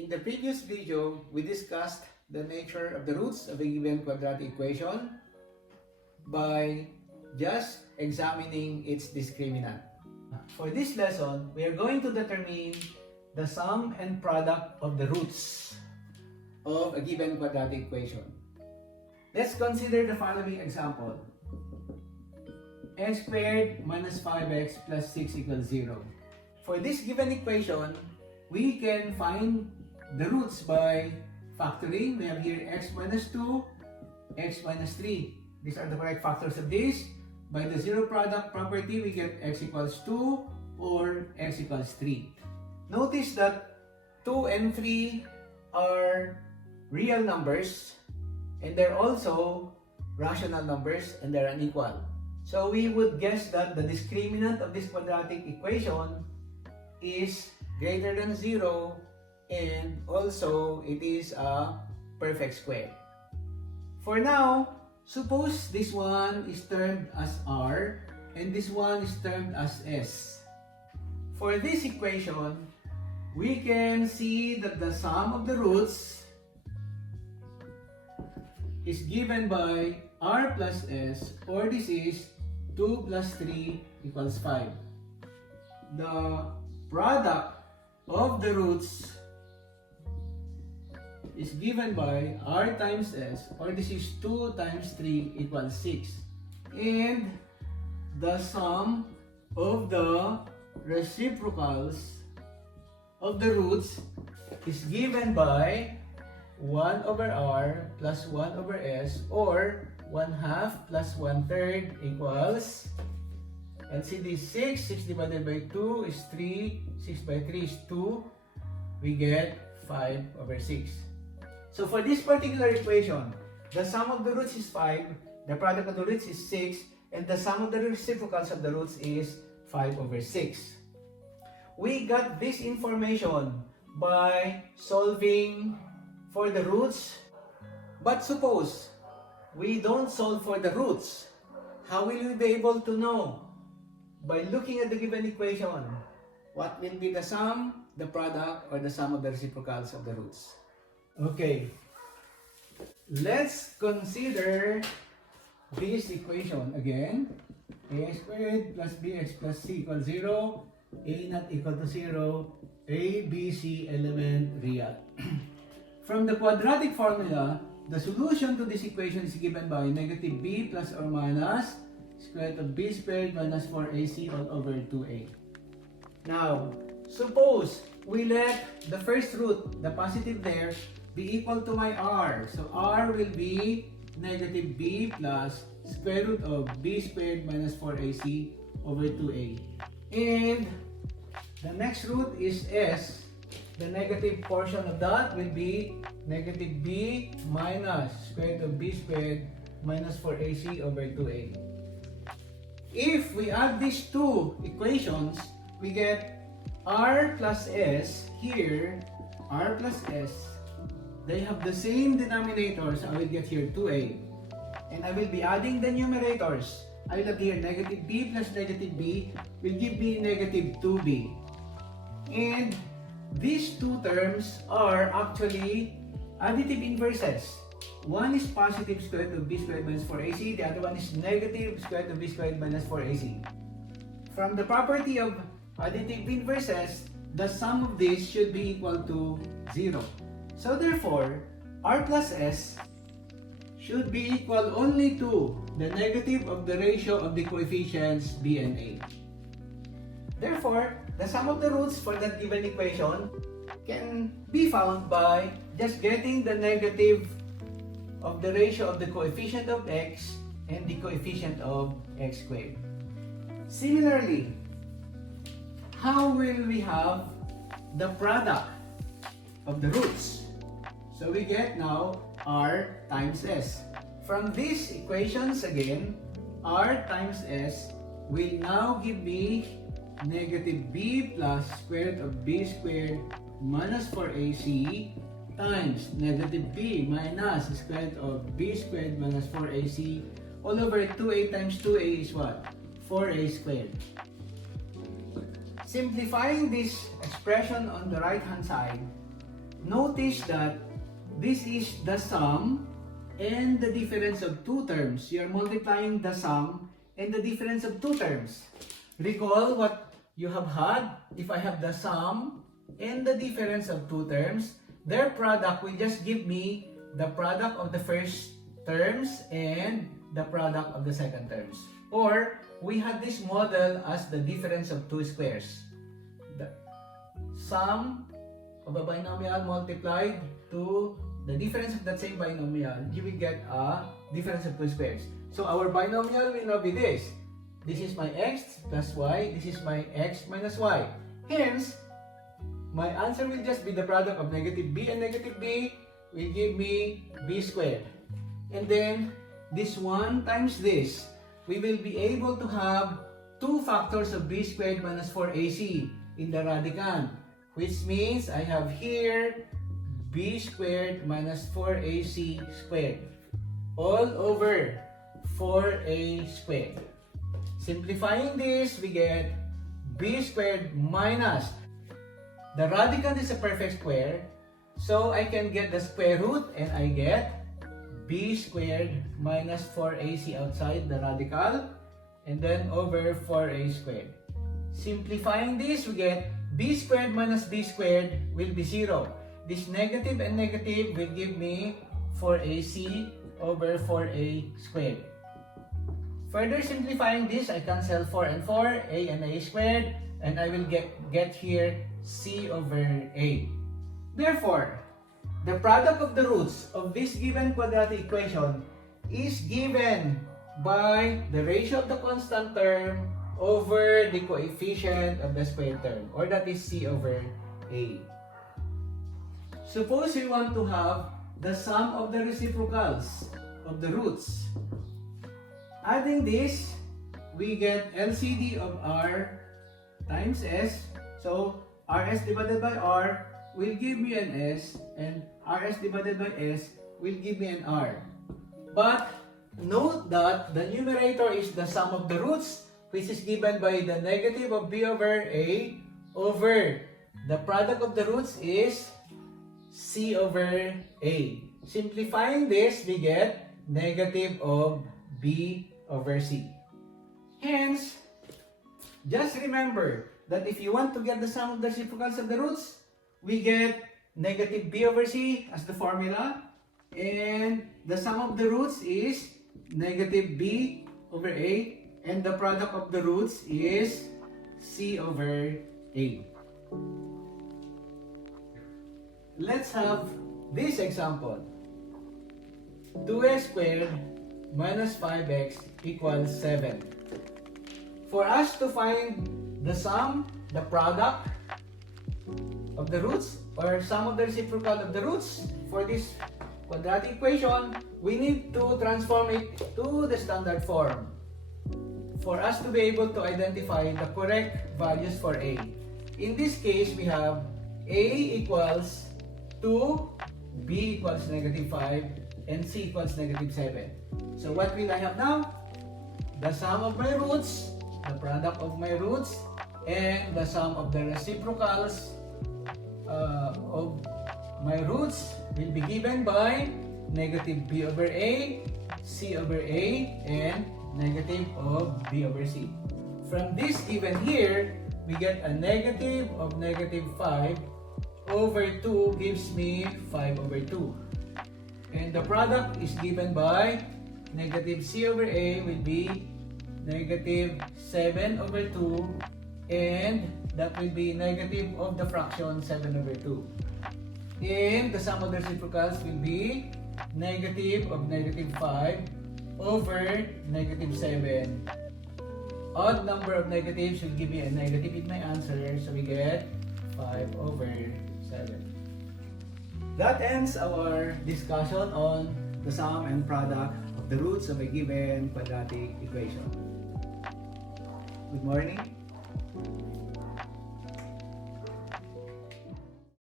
In the previous video, we discussed the nature of the roots of a given quadratic equation by just examining its discriminant. For this lesson, we are going to determine the sum and product of the roots of a given quadratic equation. Let's consider the following example. X squared minus 5x plus 6 equals 0. For this given equation, we can find the roots by factoring. We have here x minus 2, x minus 3. These are the correct factors of this. By the zero product property, we get x equals 2 or x equals 3. Notice that 2 and 3 are real numbers and they're also rational numbers and they're unequal. So we would guess that the discriminant of this quadratic equation is greater than 0 and also it is a perfect square. For now, suppose this one is termed as R and this one is termed as S. For this equation, we can see that the sum of the roots is given by R plus S, or this is 2 plus 3 equals 5. The product of the roots is given by R times S, or this is 2 times 3 equals 6. And the sum of the reciprocals of the roots is given by 1 over R plus 1 over S, or 1/2 plus 1/3 equals, and see this 6 divided by 2 is 3, 6 by 3 is 2, we get 5 over 6. So for this particular equation, the sum of the roots is 5, the product of the roots is 6, and the sum of the reciprocals of the roots is 5 over 6. We got this information by solving for the roots, but suppose we don't solve for the roots. How will we be able to know? By looking at the given equation, what will be the sum, the product, or the sum of the reciprocals of the roots? Okay, let's consider this equation again. A squared plus bx plus c equals 0, a not equal to 0, a, b, c element real. From the quadratic formula, the solution to this equation is given by negative b plus or minus square root of b squared minus 4ac all over 2a. Now, suppose we let the first root, the positive there, be equal to my r. So r will be negative b plus square root of b squared minus 4ac over 2a. And the next root is s. The negative portion of that will be negative b minus square root of b squared minus 4ac over 2a. If we add these two equations, we get r plus s here, r plus s, they have the same denominator, so I will get here 2a. And I will be adding the numerators. I will have here negative b plus negative b will give me negative 2b. And these two terms are actually additive inverses. One is positive square root of b squared minus 4ac, the other one is negative square root of b squared minus 4ac. From the property of additive inverses, the sum of these should be equal to 0. So therefore, r plus s should be equal only to the negative of the ratio of the coefficients b and a. Therefore, the sum of the roots for that given equation can be found by just getting the negative of the ratio of the coefficient of x and the coefficient of x squared. Similarly, how will we have the product of the roots? So we get now r times s. From these equations again, r times s will now give me negative b plus square root of b squared minus 4ac times negative b minus square root of b squared minus 4ac all over 2a times 2a is what? 4a squared. Simplifying this expression on the right hand side, notice that this is the sum and the difference of two terms. You are multiplying the sum and the difference of two terms. Recall what you have had. If I have the sum and the difference of two terms, their product will just give me the product of the first terms and the product of the second terms. Or we had this model as the difference of two squares. The sum of a binomial multiplied to the difference of that same binomial, you will get a difference of two squares. So our binomial will now be this. This is my x plus y. This is my x minus y. Hence, my answer will just be the product of negative b and negative b will give me b squared. And then, this 1 times this, we will be able to have 2 factors of b squared minus 4ac in the radicand. Which means I have here b squared minus 4ac squared all over 4a squared. Simplifying this, we get b squared minus, the radicand is a perfect square, so I can get the square root and I get b squared minus 4ac outside the radical and then over 4a squared. Simplifying this, we get b squared minus b squared will be 0. This negative and negative will give me 4ac over 4a squared. Further simplifying this, I cancel 4 and 4, a and a squared, and I will get here c over a. Therefore, the product of the roots of this given quadratic equation is given by the ratio of the constant term over the coefficient of the squared term, or that is c over a. Suppose we want to have the sum of the reciprocals of the roots. Adding this, we get LCD of R times S. So, RS divided by R will give me an S, and RS divided by S will give me an R. But, note that the numerator is the sum of the roots, which is given by the negative of b over a over the product of the roots is c over a. Simplifying this, we get negative of b over c. Hence, just remember that if you want to get the sum of the reciprocals of the roots, we get negative b over c as the formula, and the sum of the roots is negative b over a, and the product of the roots is c over a. Let's have this example. 2x squared minus 5x equals 7. For us to find the sum, the product of the roots, or sum of the reciprocal of the roots for this quadratic equation, we need to transform it to the standard form for us to be able to identify the correct values for a. In this case, we have a equals 2, b equals negative 5, and c equals negative 7. So what will I have now? The sum of my roots, the product of my roots, and the sum of the reciprocals of my roots will be given by negative b over a, c over a, and negative of b over c. From this given here, we get a negative of negative 5 over 2 gives me 5 over 2. And the product is given by negative c over a will be negative 7 over 2, and that will be negative of the fraction 7 over 2. And the sum of the reciprocals will be negative of negative 5 over negative 7. Odd number of negatives will give me a negative in my answer, so we get 5 over 7. That ends our discussion on the sum and product of the roots of a given quadratic equation. Good morning.